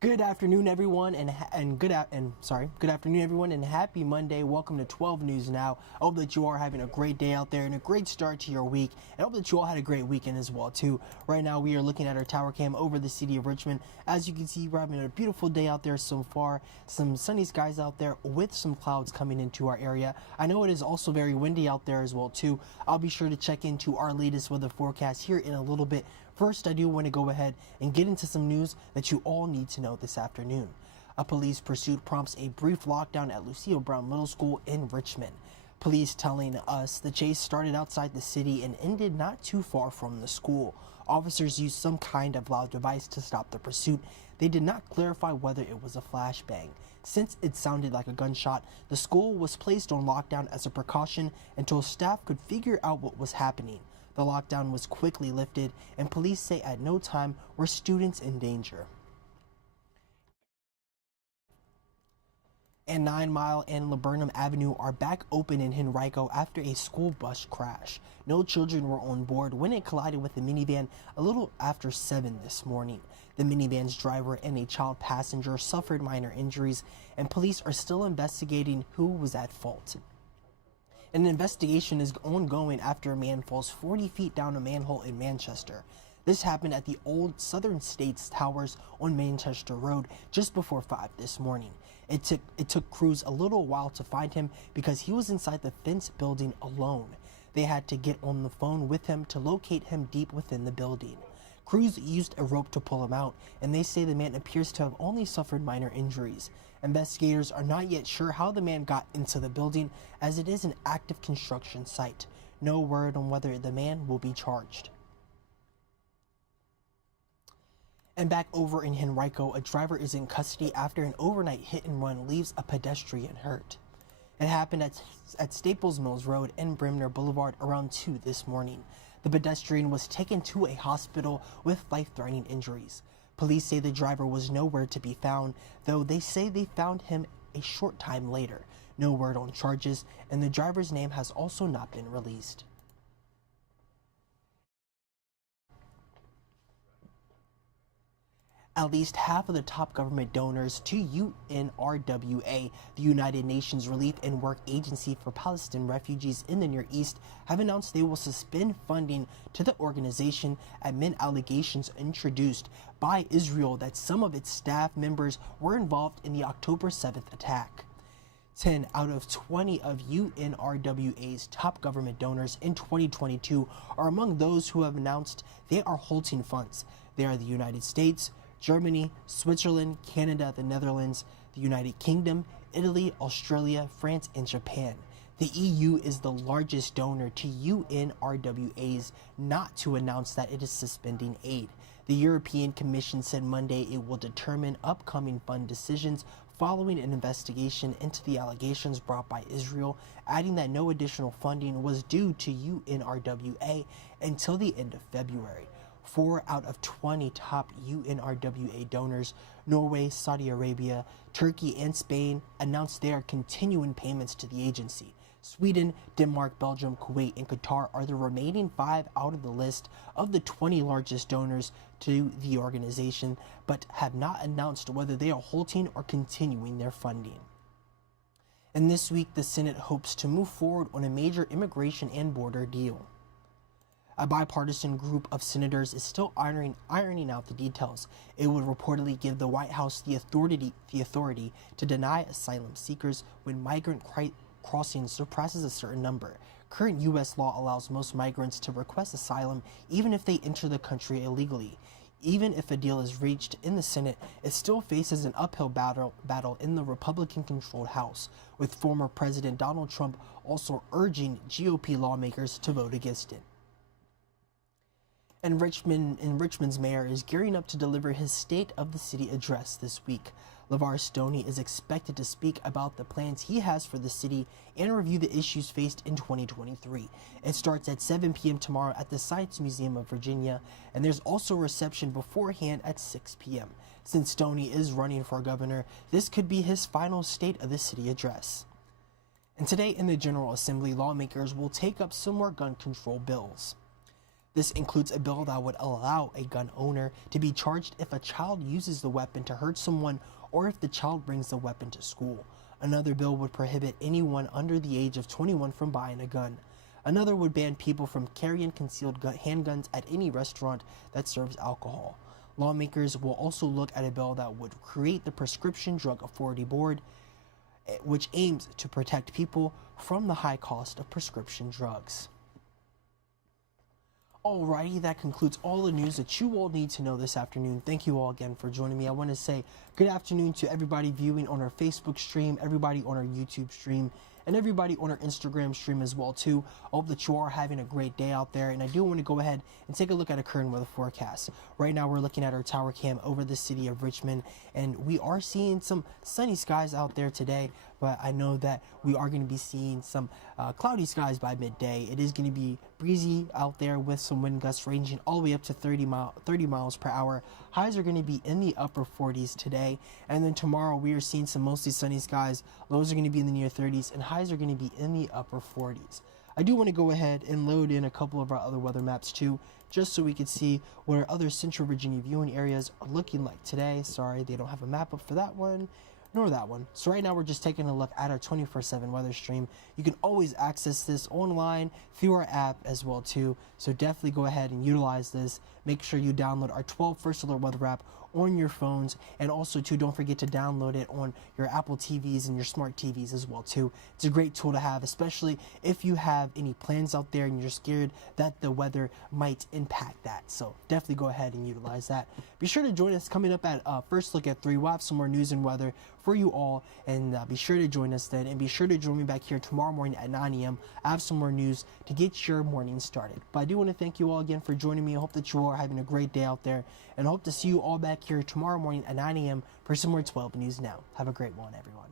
Good afternoon, everyone, good afternoon, everyone, and happy Monday. Welcome to 12 News Now. I hope that you are having a great day out there and a great start to your week. And I hope that you all had a great weekend as well, too. Right now, we are looking at our tower cam over the city of Richmond. As you can see, we're having a beautiful day out there so far. Some sunny skies out there with some clouds coming into our area. I know it is also very windy out there as well, too. I'll be sure to check into our latest weather forecast here in a little bit. First, I do want to go ahead and get into some news that you all need to know this afternoon. A police pursuit prompts a brief lockdown at Lucille Brown Middle School in Richmond. Police telling us the chase started outside the city and ended not too far from the school. Officers used some kind of loud device to stop the pursuit. They did not clarify whether it was a flashbang. Since it sounded like a gunshot, the school was placed on lockdown as a precaution until staff could figure out what was happening. The lockdown was quickly lifted, and police say at no time were students in danger. And 9 Mile and Laburnum Avenue are back open in Henrico after a school bus crash. No children were on board when it collided with a minivan a little after 7 this morning. The minivan's driver and a child passenger suffered minor injuries, and police are still investigating who was at fault. An investigation is ongoing after a man falls 40 feet down a manhole in Manchester. This happened at the old Southern States Towers on Manchester Road just before 5 this morning. It took crews a little while to find him because he was inside the fence building alone. They had to get on the phone with him to locate him deep within the building. Crews used a rope to pull him out, and they say the man appears to have only suffered minor injuries. Investigators are not yet sure how the man got into the building, as it is an active construction site. No word on whether the man will be charged. And back over in Henrico, a driver is in custody after an overnight hit and run leaves a pedestrian hurt. It happened at Staples Mills Road and Brimner Boulevard around 2 this morning. The pedestrian was taken to a hospital with life-threatening injuries. Police say the driver was nowhere to be found, though they say they found him a short time later. No word on charges, and the driver's name has also not been released. At least half of the top government donors to UNRWA, the United Nations Relief and Work Agency for Palestinian refugees in the Near East, have announced they will suspend funding to the organization amid allegations introduced by Israel that some of its staff members were involved in the October 7th attack. 10 out of 20 of UNRWA's top government donors in 2022 are among those who have announced they are halting funds. They are the United States, Germany, Switzerland, Canada, the Netherlands, the United Kingdom, Italy, Australia, France, and Japan. The EU is the largest donor to UNRWA's not to announce that it is suspending aid. The European Commission said Monday it will determine upcoming fund decisions following an investigation into the allegations brought by Israel, adding that no additional funding was due to UNRWA until the end of February. 4 out of 20 top UNRWA donors, Norway, Saudi Arabia, Turkey, and Spain, announced they are continuing payments to the agency. Sweden, Denmark, Belgium, Kuwait, and Qatar are the remaining 5 out of the list of the 20 largest donors to the organization, but have not announced whether they are halting or continuing their funding. And this week, the Senate hopes to move forward on a major immigration and border deal. A bipartisan group of senators is still ironing out the details. It would reportedly give the White House the authority to deny asylum seekers when migrant crossing surpasses a certain number. Current U.S. law allows most migrants to request asylum even if they enter the country illegally. Even if a deal is reached in the Senate, it still faces an uphill battle in the Republican-controlled House, with former President Donald Trump also urging GOP lawmakers to vote against it. And Richmond's mayor is gearing up to deliver his State of the City address this week. LeVar Stoney is expected to speak about the plans he has for the city and review the issues faced in 2023. It starts at 7 p.m. tomorrow at the Science Museum of Virginia, and there's also a reception beforehand at 6 p.m. Since Stoney is running for governor, this could be his final State of the City address. And today in the General Assembly, lawmakers will take up some more gun control bills. This includes a bill that would allow a gun owner to be charged if a child uses the weapon to hurt someone or if the child brings the weapon to school. Another bill would prohibit anyone under the age of 21 from buying a gun. Another would ban people from carrying concealed handguns at any restaurant that serves alcohol. Lawmakers will also look at a bill that would create the Prescription Drug Authority Board, which aims to protect people from the high cost of prescription drugs. Alrighty, that concludes all the news that you all need to know this afternoon. Thank you all again for joining me. I want to say good afternoon to everybody viewing on our Facebook stream, everybody on our YouTube stream, and everybody on our Instagram stream as well too. I hope that you are having a great day out there, and I do want to go ahead and take a look at a current weather forecast. Right now we're looking at our tower cam over the city of Richmond, and we are seeing some sunny skies out there today, but I know that we are going to be seeing some cloudy skies by midday. It is going to be breezy out there with some wind gusts ranging all the way up to 30 miles per hour. Highs are going to be in the upper 40s today, and then tomorrow we are seeing some mostly sunny skies. Lows are going to be in the near 30s, and highs are going to be in the upper 40s. I do want to go ahead and load in a couple of our other weather maps too, just so we can see what our other Central Virginia viewing areas are looking like today. Sorry, they don't have a map up for that one, nor that one. So right now we're just taking a look at our 24/7 weather stream. You can always access this online through our app as well too, so definitely go ahead and utilize this. Make sure you download our 12 First Alert Weather app on your phones, and also too, don't forget to download it on your Apple TVs and your smart TVs as well too. It's a great tool to have, especially if you have any plans out there and you're scared that the weather might impact that. So definitely go ahead and utilize that. Be sure to join us coming up at First Look at 3. We'll have some more news and weather for you all, and be sure to join us then, and be sure to join me back here tomorrow morning at 9 a.m. I have some more news to get your morning started. But I do want to thank you all again for joining me. I hope that you all are having a great day out there, and I hope to see you all back here tomorrow morning at 9 a.m. for some more 12 News Now. Have a great one, everyone.